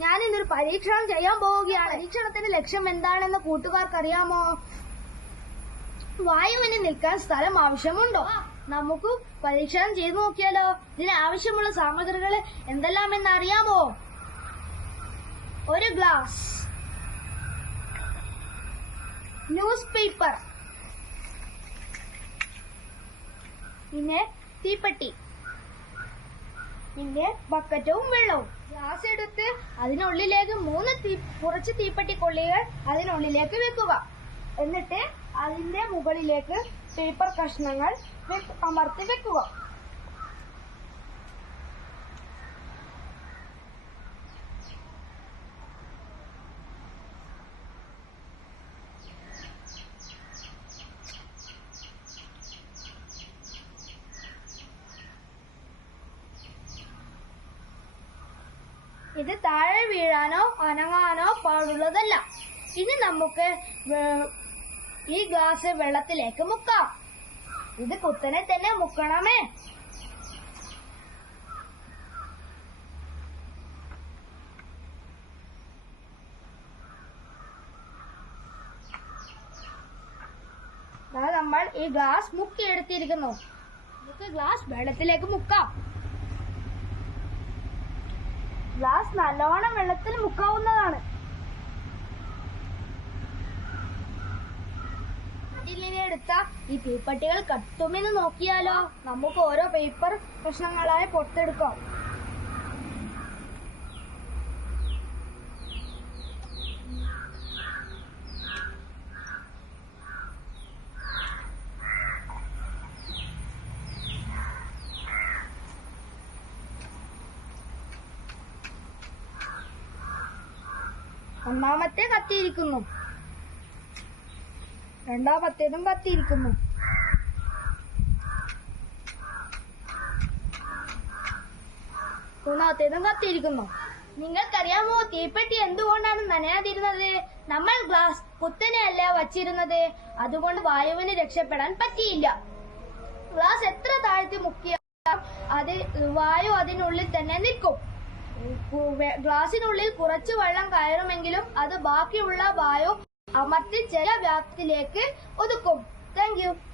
ഞാൻ ഇന്നൊരു പരീക്ഷണം ചെയ്യാൻ പോവുകയാണ്. പരീക്ഷണത്തിന്റെ ലക്ഷ്യം എന്താണെന്ന് കൂട്ടുകാർക്ക് അറിയാമോ വായുവിന് നിൽക്കാൻ സ്ഥലം ആവശ്യമുണ്ടോ? നമുക്ക് പരീക്ഷണം ചെയ്തു നോക്കിയാലോ? ഇതിന് ആവശ്യമുള്ള സാമഗ്രികൾ എന്തെല്ലാമെന്ന് അറിയാമോ? ഒരു ഗ്ലാസ്. ന്യൂസ് പേപ്പർ പിന്നെ തീപ്പെട്ടി. പിന്നെ ബക്കറ്റവും വെള്ളവും. ഗ്ലാസ് അതിനുള്ളിലേക്ക് മൂന്ന് തീ കുറച്ച് തീപ്പെട്ടി കൊള്ളികൾ അതിനുള്ളിലേക്ക് വെക്കുക. എന്നിട്ട് അതിന്റെ മുകളിലേക്ക് പേപ്പർ കഷ്ണങ്ങൾ അമർത്തി വെക്കുക. ഇത് താഴെ വീഴാനോ അനങ്ങാനോ പാടുള്ളതല്ല. ഇനി നമുക്ക് ഈ ഗ്ലാസ് വെള്ളത്തിലേക്ക് മുക്കാം. ഇത് കുത്തനെ തന്നെ മുക്കണമേ. നമ്മൾ ഈ ഗ്ലാസ് മുക്കിയെടുത്തിരിക്കുന്നു. നമുക്ക് ഗ്ലാസ് വെള്ളത്തിലേക്ക് മുക്കാം. ഗ്ലാസ് നല്ലോണം വെള്ളത്തിൽ മുക്കാവുന്നതാണ്. എടുത്ത ഈ തീപ്പെട്ടികൾ കത്തുമെന്ന് നോക്കിയാലോ? നമുക്ക് ഓരോ പേപ്പർ കഷ്ണങ്ങളായി പുറത്തെടുക്കാം ഒന്നാമത്തെ കത്തിയിരിക്കുന്നു. രണ്ടാമത്തേതും കത്തിയിരിക്കുന്നു. മൂന്നാമത്തേതും കത്തിയിരിക്കുന്നു. നിങ്ങൾക്കറിയാമോ തീപ്പെട്ടി എന്തുകൊണ്ടാണ് നനയാതിരുന്നത്? നമ്മൾ ഗ്ലാസ് കുത്തനെയല്ല വച്ചിരുന്നത്. അതുകൊണ്ട് വായുവിന് രക്ഷപ്പെടാൻ പറ്റിയില്ല. ഗ്ലാസ് എത്ര താഴ്ത്തി മുക്കിയാലും അത് വായു അതിനുള്ളിൽ തന്നെ നിൽക്കും. ഗ്ലാസിനുള്ളിൽ കുറച്ച് വെള്ളം കയറുമെങ്കിലും അത് ബാക്കിയുള്ള വായു അമർത്തി ജലവ്യാപ്തിയിലേക്ക് ഒതുക്കും. താങ്ക്